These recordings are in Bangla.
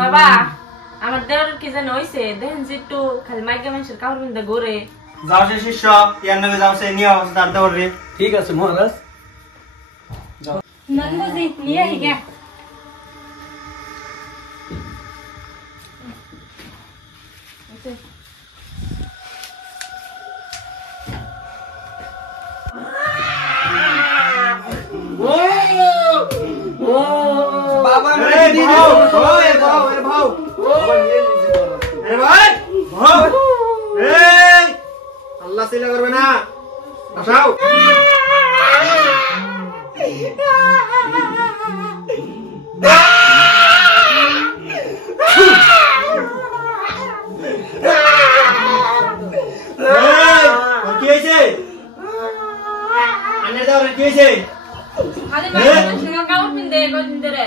বাবা আমার দেওয়ার কি জানো হইছে দেখেন যে একটু খালি মাইকে মানুষের কাপড় পিনতে ঘুরে যাও সে শিষ্য ইয়ার নামে যাও সে নিয়ে আসো তার দেওয়ার রে ঠিক আছে মহারাজ নন্দজি নিয়ে আই গে বাবা রে ভাও ওই ভাও এ ভাও এ ভাই ভাও এই আল্লাহ সিলা করবে না আসাও কি হয়েছে আনে দাও কি হয়েছে খালি মাইকে মানুষের কাপড় পিনতে কদিন ধরে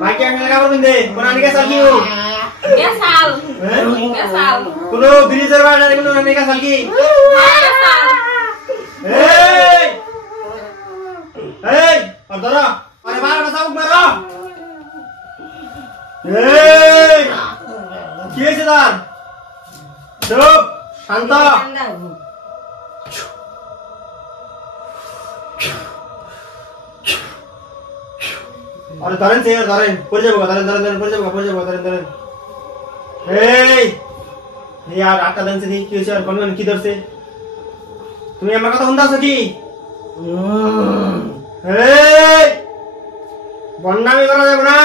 মাইকে আনে কাপড় পিনতে কোন আনে গেছাল কি ও গেছাল গেছাল কোন ব্রিজের বাইরে কোন আনে গেছাল কি গেছাল এই এই আর ধরো আরে মারো সাউক মারো এই কি হয়েছে তার চুপ শান্ত আরে ধরেন সে ধরেন পড়ে যাবো ধরেন ধরেন ধরেন পড়ে যাবো ধরেন ধরেন এই আর আটটা দেন সে কি হয়েছে আর কোন কি ধরছে তুমি আমার কথা শুনতে আছো কি এই বন্ডামি করা যাবে না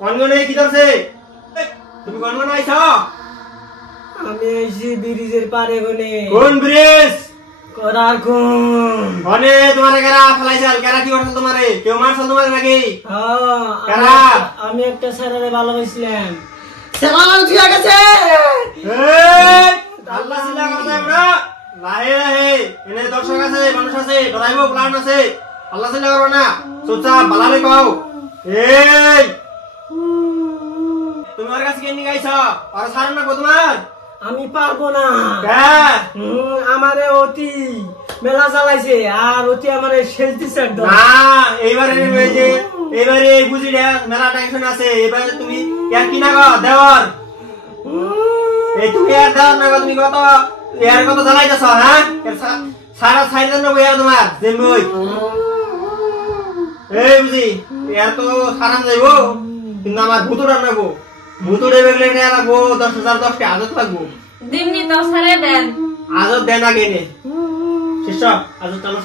কোন কি ধরছে তুমি কোন আইছ আমি আইছি ব্রিজের পারে গনে কোন ব্রিজ করার কোন মানে তোমারে কেরা ফলাইছাল কেরা কি করছল তোমারে কেউ মারছল তোমারে নাকি কেরা আমি একটা ছেলেরে ভালোবাসিলাম ছেলেরা উঠিয়া গেছে এই আল্লাহ সিলা করা যাবে না লাহে লাহে এনে দর্শক আছে মানুষ আছে ডরাইবো প্ল্যান আছে আল্লাহ সিলা করবে না চুপচাপ বালালে কও এই তোমার কাছে কেন গাইছ আর সারন না কো তোমার আমি পারবো না কে আমারে অতি মেলা চালাইছে আর অতি আমারে শেষ দিছে একদম না এইবারে এই যে এইবারে এই বুঝিটা মেলা টেনশন আছে এবারে তুমি ইয়ার কি না গো দেওয়ার এই তুমি আর দেওয়ার না গো তুমি কত ইয়ার কত জ্বালাইতেছ হ্যাঁ সারা সাইডের নেবো ইয়ার তোমার জেমবই এই বুঝি ইয়ার তো সারান যাইব কিন্তু আমার ভুতুড়া নেবো ভুতুড়ে বেগলে নিয়ে লাগবো 10,000 10টা আজত লাগবো দিমনি তো সারে দেন আজত দেন আগে নে শিষ্য আজত চালো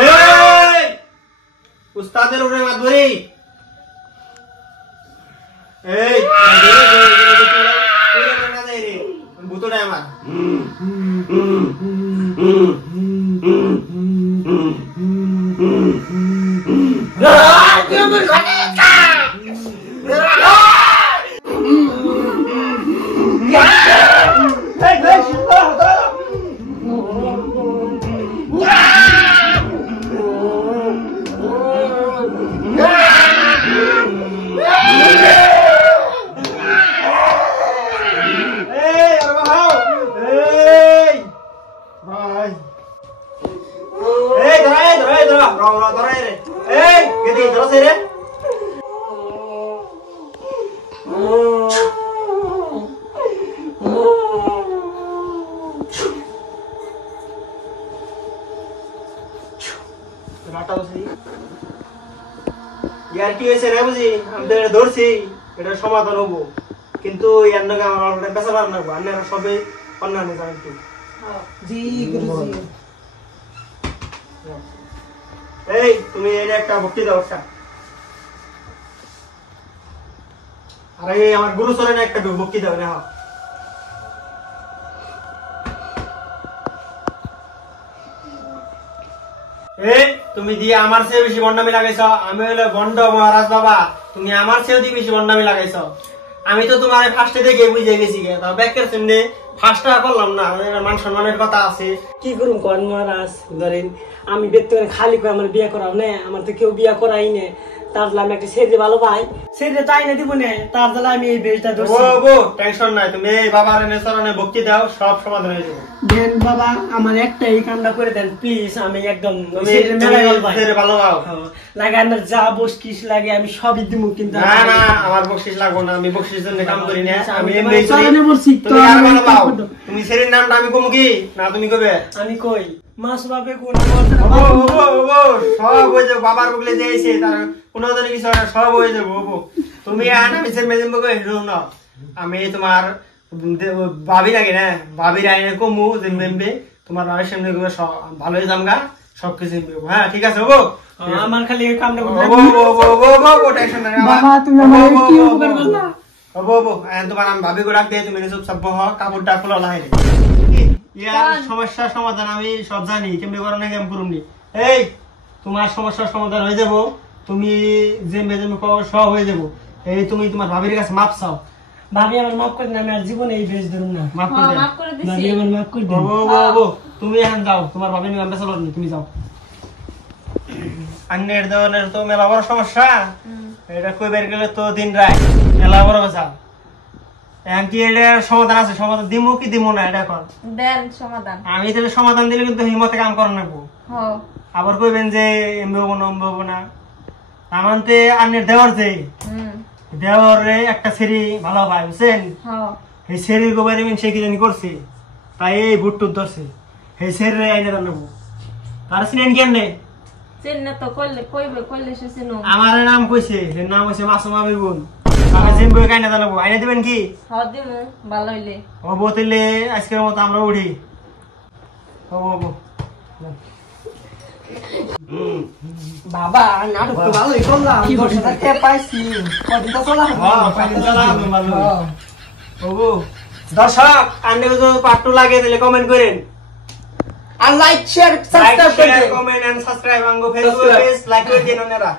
এই উস্তাদের উপরে মাত ধরি এই ভুতুড়ে আমার ইয়ার কি হয়েছে রে বুঝি আমি তো এটা ধরছি এটা সমাধান হবো কিন্তু এর নাকি আমার পেশা বার নাকবো আমি সবে অন্যান্য জানি একটু জি গুরুজি এই তুমি এর একটা বক্তৃতা করছা আরে আমার গুরু চলেন একটা বক্তৃতা হবে না তুমি দিয়ে আমার চেয়ে বেশি বন্ডামি লাগাইছ আমি হলো বন্ড মহারাজ বাবা তুমি আমার চেয়েও দিয়ে বেশি বন্ডামি লাগাইছ আমি তো তোমার ফার্স্টে দেখে বুঝে গেছি ব্যাকের সামনে ফার্স্টটা করলাম না মান সম্মানের কথা আছে কি করুম কোন মহারাজ ধরেন আমি বেতন খালি করে আমার বিয়ে করাও না আমার তো কেউ বিয়ে করাই না তার জন্য আমি একটা ছেড়ে ভালো পাই ছেড়ে তাই না দিব না তার জন্য আমি এই বেশটা ধরছি টেনশন নাই তুমি এই বাবার এনে চরণে ভক্তি দাও সব সমাধান হয়ে যাবে দেন বাবা আমার একটা এই কামটা করে দেন প্লিজ আমি একদম ভালো পাও লাগে আমার যা বকশিশ লাগে আমি সবই দিব কিন্তু না না আমার বকশিশ লাগবে না আমি বকশিশের জন্য কাম করি না আমি এমনি চরণে বলছি তো তুমি সেরির নামটা আমি কমু কি না তুমি কবে আমি কই মাস বাপে কোন সব হয়ে যাবো বাবার বগলে দিয়েছে তার কোনো দিন কিছু সব হয়ে যাবো তুমি আমি সে মেজেম বগে হিরো না আমি তোমার ভাবি লাগে না ভাবির আইনে কমু যে মেমবে তোমার বাবার সামনে ভালোই জামগা সবকিছু হ্যাঁ ঠিক আছে হবো আমার খালি কামটা টেনশন নাই বাবা তুমি আমার কি উপকার করলা হবো তোমার আমি ভাবি করে রাখতে তুমি সব সব কাপড়টা খোলা লাগাই ইয়ার সমস্যার সমাধান আমি সব জানি কেমনি করো না কেমন করুমনি এই তোমার সমস্যার সমাধান হয়ে যাব তুমি যে মেজে সব হয়ে যাব এই তুমি তোমার ভাবির কাছে মাপ চাও ভাবি আমার মাফ করে না আমি আর জীবনে এই বেশ ধরুম না মাপ করে দেন ভাবি আমার মাফ করে দেন তুমি এখন যাও তোমার ভাবি নিয়ে আমরা চলো তুমি যাও আন্নের দেওয়ানের তো মেলা বড় সমস্যা এটা কই বের গেলে তো দিন রাত মেলা বড় বেচাল এখন কি এটার সমাধান আছে সমাধান দিমু কি দিমু না এটা কর দেন সমাধান আমি তাহলে সমাধান দিলে কিন্তু হিমতে কাম করার নাকবো আবার কইবেন যে এমবি হবো না অম্বি হবো না আমানতে আন্নের দেওয়ার যে দেওয়ারে একটা সেরি ভালো পাই বুঝছেন এই সেরির গোবারে মিন সে কি জানি করছে তাই এই বুটটুত ধরছে এই সেরি আইনে রান্নাবো তার সিনেন কেমনে চিন্না তো কইলে কইবে কইলে সে চিনো আমার নাম কইছে এর নাম হইছে মাসুমা বেগুন আমি জিম বই কাইনা জানাবো আইনে দিবেন কি দিমু ভালো হইলে ও বতলে আজকের মতো আমরা উঠি ও বাবা নাটক তো ভালোই করলাম কি বসে কে পাইছি কদিন তো চলা দর্শক আন্নে যদি পার্ট 2 লাগে তাহলে কমেন্ট করেন আর like share subscribe comment and subscribe আঙ্গো ফেসবুক পেজ লাইক করে দিন ওনারা